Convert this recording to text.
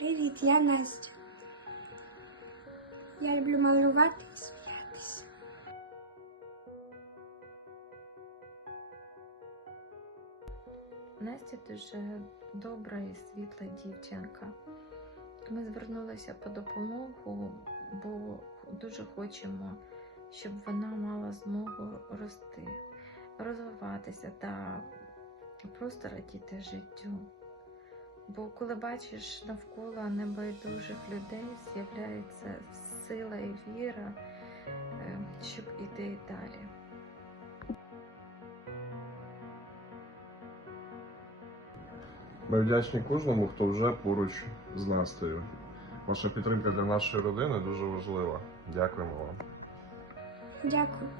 Привіт, я Настя. Я люблю малювати і сміятися. Настя дуже добра і світла дівчинка. Ми звернулися по допомогу, бо дуже хочемо, щоб вона мала змогу рости, розвиватися та просто радіти життю. Бо коли бачиш навколо небайдужих людей, з'являється сила і віра, е, щоб іти далі. Ми вдячні кожному, хто вже поруч з Настею. Ваша підтримка для нашої родини дуже важлива. Дякуємо вам. Дякую.